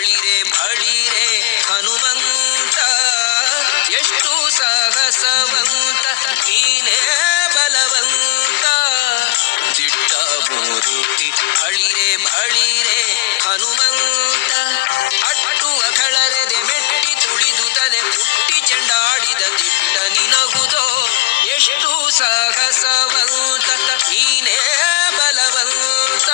ಬಳಿರೆ ಬಳಿರೆ ಹನುಮಂತ ಎಷ್ಟು ಸಾಹಸವಂತ ನೀನೇ ಬಲವಂತ ದಿಟ್ಟ ಮೂರುತಿ ಬಳಿರೆ ಬಳಿರೆ ಹನುಮಂತ ಅಟ್ಟುವ ಕಳರೆದೆ ಮೆಟ್ಟಿ ತುಳಿದು ತಲೆ ಪುಟ್ಟಿ ಚೆಂಡಾಡಿದ ದಿಟ್ಟ ನಿನಗುದೋ ಎಷ್ಟು ಸಾಹಸವಂತ ನೀನೇ ಬಲವಂತ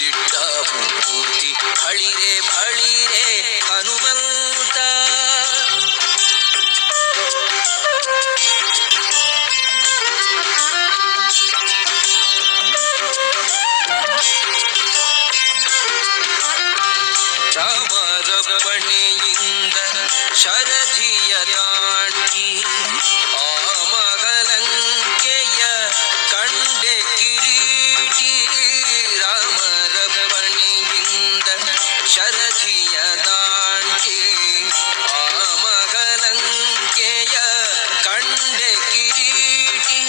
ದಿಟ್ಟ ಮೂರ್ತಿ ಬಳಿರೆ ಬಳಿರೆ ಹನುಮಂತ ರಾಮರಪ್ಪಣೆಯಿಂದ ಶರಧಿಯ ದಾಟಿ ಆ ಮಗಲಂಕೆಯ ಕಂಡೆ ಕಿರೀಟಿ ರಾಮರಪ್ಪಣೆಯಿಂದ ಶರಧಿಯ ದಾಟಿ ಆ ಮಗಲಂಕೆಯ ಕಂಡೆ ಕಿರೀಟಿ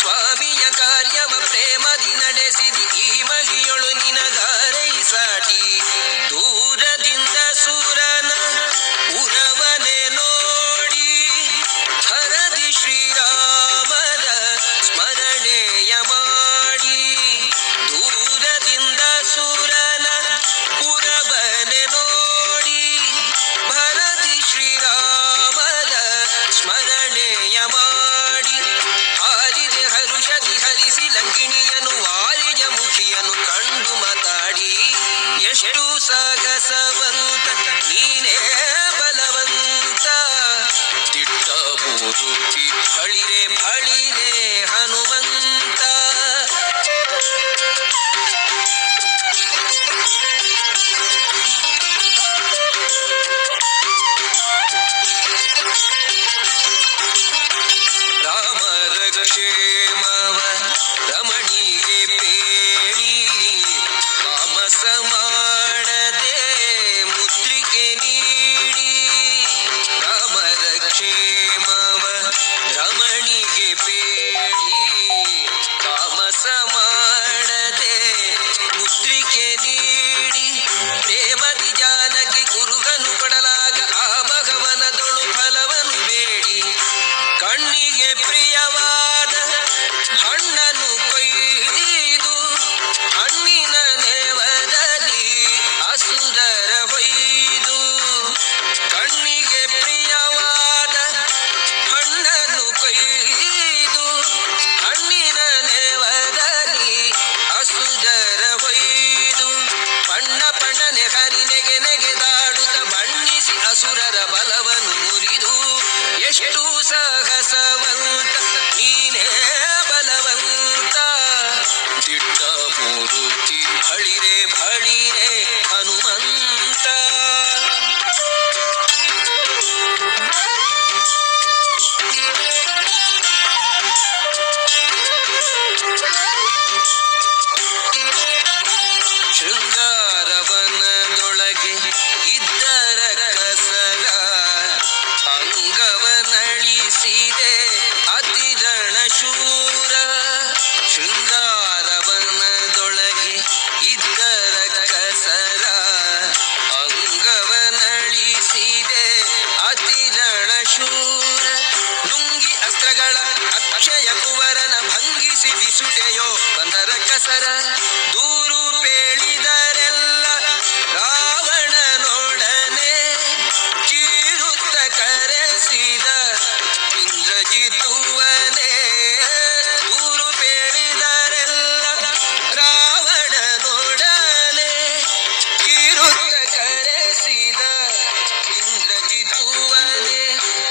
ಸ್ವಾಮಿಯ ಕಾರ್ಯವ ಪ್ರೇಮದಿ ನಡೆಸಿದಿ ಈ ಮಗಿಯೊಳು ನಿನಗಾರೈಸಾಟಿ ದೂರದಿಂದ ಸೂರನ ಉರವನೆ ನೋಡಿ ಹರದಿ ಶ್ರೀರಾಮನ ಸ್ಮರಣೆಯ ಮಾಡಿ ದೂರದಿಂದ ಸೂರನ ಉರವನೆ ನೋಡಿ ಭರದಿ ಶ್ರೀರಾಮನ ಸ್ಮರಣೆಯ ಮಾಡಿ ಹಾರಿದೆ ಹರುಷದಿ ಹರಿಸಿ ಲಂಕಿಣಿಯನು ವಾರಿಜ ಮುಖಿಯನು ಕಂಡು ಮಾತಾಡಿ ಎಷ್ಟು ಸಾಗಸವಂತ ನೀನೇ ಬಲವಂತ ದಿಟ್ಟ ಮೂರುತಿ ಬಳಿರೆ ಬಳಿರೆ ಹನುಮಂತ ರಾಮರ ಕ್ಷೇಮವ ರಮಣಿಗೆ ಪೇಳಿ ಮಾಮಸ ಮಾಡದೆ ಮುದ್ರಿಕೆ ನೀಡಿ ರಾಮರ ಕ್ಷೇಮವ ರಮಣಿಗೆ ಪೇಳಿ ತಾಮಸ ಮಾಡದೆ ಮುದ್ರಿಕೆ ನೀಡಿ ಪ್ರೇಮದಿ ಜಾನಕಿ ಕುರುಗನು ಕೊಡಲಾಗ ಆ ಭಗವನದೊಳು ಫಲವನು ಬೇಡಿ ಕಣ್ಣಿಗೆ ಪ್ರಿಯವಾದ ಹಣ್ಣನು ಕೊಯ್ದು ಹಣ್ಣಿನ ನೇವದಲ್ಲಿ ಅಸುರರ ಹೊಯ್ದು ಕಣ್ಣಿಗೆ ಪ್ರಿಯವಾದ ಹಣ್ಣನು ಕೊಯ್ದು ಹಣ್ಣಿನ ನೇವದಲ್ಲಿ ಅಸುರರ ಹೊಯ್ದು ಬಣ್ಣ ಬಣ್ಣನೆ ಹರಿನೆಗೆ ನೆಗೆದಾಡುತ್ತ ಬಣ್ಣಿಸಿ ಅಸುರರ ಬಲವನ್ನು ಮುರಿದು ಎಷ್ಟು ಸಾಹಸವಂತ ನೀನೇ ಬಲವಂತ ದಿಟ್ಟ ಮೂರುತಿ ಬಳಿರೆ ಬಳಿರೆ ಹನುಮಂತ ಶೃಂಗಾರವನದೊಳಗೆ ಇದ್ದರ ಕಸರ ಅಂಗವನಳಿಸಿದೆ ಅತಿರಣ ಶೂರ ಶೃಂಗಾರವನದೊಳಗೆ ಇದ್ದರ ಕಸರ ಅಂಗವನಳಿಸಿದೆ ಅತಿರಣ ಶೂರ ಲುಂಗಿ ಅಸ್ತ್ರಗಳ ಅಕ್ಷಯ ಕುವರನ ಭಂಗಿಸಿ ಬಿಸುಟೆಯೋ ಬಂದರ ಕಸರ ದೂರು ಪೇಳಿದರೆಲ್ಲ ರಾವಣನೊಡನೆ ಚೀರುತ್ತ ಕರೆಸಿದ ಇಂದ್ರಜಿತುವನೇ ದೂರು ಪೇಳಿದರೆಲ್ಲ ರಾವಣನೊಡನೆ ಚೀರುತ್ತ ಕರೆಸಿದ ಇಂದ್ರಜಿತುವನೇ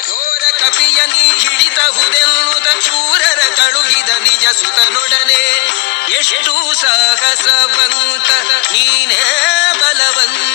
ಘೋರ ಕಪಿಯ ನೀ ಹಿಡಿತಹುದೆನ್ನುತ್ತ ಶೂರರ ತಳುಗಿದ ನಿಜ ಸುತನೊಡನೆ ಎಷ್ಟು ಸಾಹಸವಂತ ನೀನೇ ಬಲವಂತ